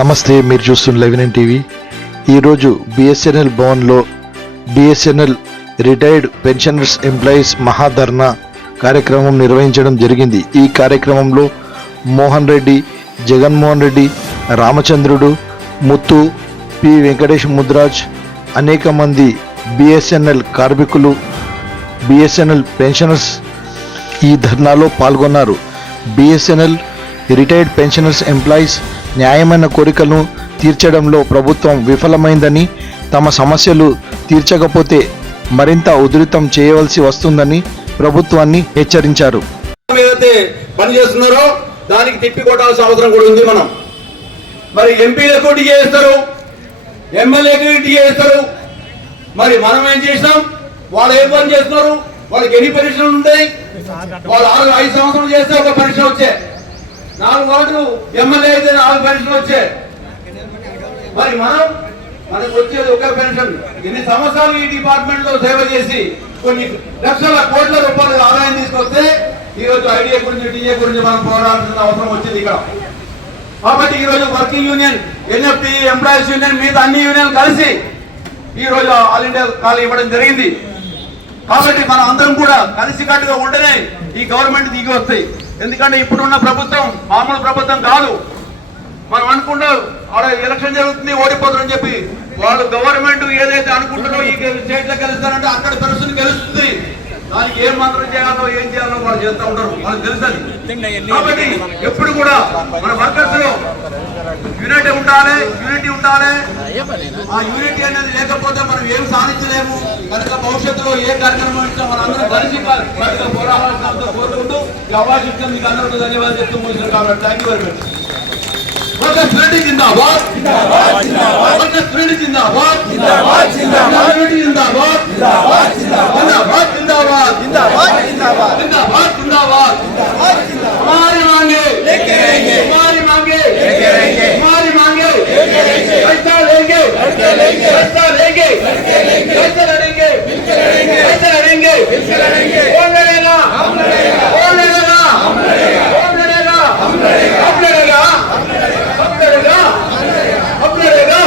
నమస్తే, మీరు చూస్తున్న లెవెన్ టీవీ. ఈరోజు బిఎస్ఎన్ఎల్ భవన్లో BSNL retired pensioners employees maha dharna కార్యక్రమం నిర్వహించడం జరిగింది. ఈ కార్యక్రమంలో మోహన్ రెడ్డి, జగన్మోహన్ రెడ్డి, రామచంద్రుడు, ముత్తు, పి వెంకటేష్ ముద్రాజ్, అనేక మంది బిఎస్ఎన్ఎల్ కార్మికులు, బిఎస్ఎన్ఎల్ పెన్షనర్స్ ఈ ధర్నాలో పాల్గొన్నారు. బిఎస్ఎన్ఎల్ రిటైర్డ్ పెన్షనర్స్ ఎంప్లాయీస్ న్యాయమైన కోరికలను తీర్చడంలో ప్రభుత్వం విఫలమైందని, తమ సమస్యలు తీర్చకపోతే మరింత ఉధృతం చేయవలసి వస్తుందని ప్రభుత్వాన్ని హెచ్చరించారు. పనిచేస్తున్నారో దానికి తిప్పి కొట్టాల్సిన అవసరం కూడా ఉంది. మరి ఎంపీలకు టీఏ ఇస్తారు, ఎమ్మెల్యేకి టీఏ ఇస్తారు. మరి మనం ఏం చేసినాం? వాళ్ళు ఏ పని చేస్తున్నారు? వాళ్ళకి ఎన్ని పరీక్షలు ఉంటాయి? వాళ్ళు 5 సంవత్సరాలు చేస్తే ఒక పరీక్ష వచ్చే, 4 వార్డులు ఎమ్మెల్యే అయితే 4 పెన్షన్లు వచ్చాయి. మరి మనకు వచ్చేది ఒక పెన్షన్. ఎన్ని సంవత్సరాలు ఈ డిపార్ట్మెంట్ లో సేవ చేసి కొన్ని లక్షల కోట్ల రూపాయలు ఆదాయం తీసుకొస్తే ఈ రోజు ఐడియా గురించి, టీఏ గురించి మనం పోరాడాల్సిన అవసరం వచ్చింది ఇక్కడ. కాబట్టి ఈ రోజు working union, NFT, employees union, మిగతా అన్ని యూనియన్ కలిసి ఈ రోజు ఆల్ ఇండియా కాల్ ఇవ్వడం జరిగింది. కాబట్టి మనం అందరం కూడా కలిసికట్టుగా ఉంటేనే ఈ గవర్నమెంట్ దిగి వస్తాయి. ఎందుకంటే ఇప్పుడున్న ప్రభుత్వం మామూలు ప్రభుత్వం కాదు. మనం అనుకుంటాం ఆడ ఎలక్షన్ జరుగుతుంది, ఓడిపోతారని చెప్పి వాళ్ళు గవర్నమెంట్ ఏదైతే అనుకుంటారో ఈ స్టేట్లో గెలుస్తారంటే అక్కడ పరిస్థితి గెలుస్తుంది. దానికి ఏం మాత్రం చేయాలో, ఏం చేయాలో వాళ్ళు చేస్తూ ఉంటారు, వాళ్ళకి తెలుస్తుంది. కాబట్టి ఎప్పుడు కూడా మన వర్కర్స్ లో యూనిటీ ఉండాలి. ఆ యూనిటీ అనేది లేకపోతే మనం ఏం సాధించలేము. కనుక భవిష్యత్తులో ఏ కార్యక్రమం ఇచ్చినా మన అందరం కలిసి పోరాడాల్సిన కోరుకుంటూ ఈ అవకాశం ఇచ్చిన మీకు అందరికీ ధన్యవాదాలు చెప్తూ ముగిస్తారు. కాబట్టి thank you very much. Workers unity జిందాబాద్, వర్కర్స్ యూనిటీ జిందాబాద్, యూనిటీ జిందాబాద్, జిందాబాద్, జిందాబాద్, జిందాబాద్, జిందాబాద్. हमारी मांगे लेके रहेंगे, हमारी मांगे लेके रहेंगे, हमारी मांगे लेके रहेंगे. ऐसा लेंगे, ऐसा लेंगे, ऐसा लेंगे, ऐसा लड़ेंगे, मिलकर लड़ेंगे, ऐसा लड़ेंगे, मिलकर लड़ेंगे. कौन लड़ेगा? हम लड़ेगा. कौन लड़ेगा? हम लड़ेगा. कौन लड़ेगा? हम लड़ेगा. हम लड़ेगा. हम लड़ेगा. हम लड़ेगा.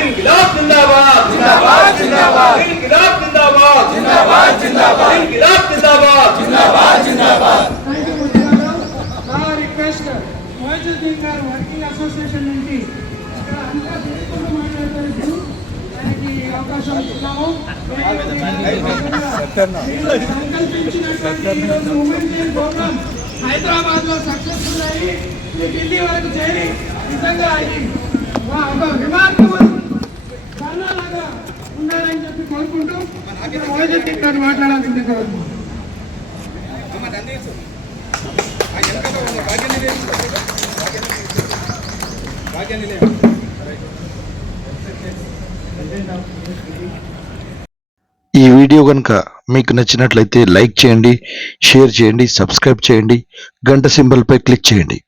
इनकलाब जिंदाबाद, जिंदाबाद, जिंदाबाद. इनकलाब जिंदाबाद, जिंदाबाद, जिंदाबाद. इनकलाब जिंदाबाद, जिंदाबाद, जिंदाबाद. వర్కింగ్ అసోసియేషన్ నుంచి ఇక్కడ అంతా తెలుసుకుంటూ మాట్లాడుతూ ఆయనకి అవకాశం ఇస్తున్నాము. సంకల్పించినటువంటి ఈరోజు ఉమెన్స్ డే ప్రోగ్రామ్ హైదరాబాద్ లో సక్సెస్ఫుల్ అయ్యి ఢిల్లీ వరకు చేరి నిజంగా ఇది ఒక రిమార్కబుల్ ధర్నాలాగా ఉండాలని చెప్పి కోరుకుంటూ ఇక్కడ మాట్లాడాలని కోరుకుంటున్నాం. ఈ వీడియో కనుక మీకు నచ్చినట్లయితే లైక్ చేయండి, షేర్ చేయండి, సబ్స్క్రైబ్ చేయండి, గంట సింబల్పై క్లిక్ చేయండి.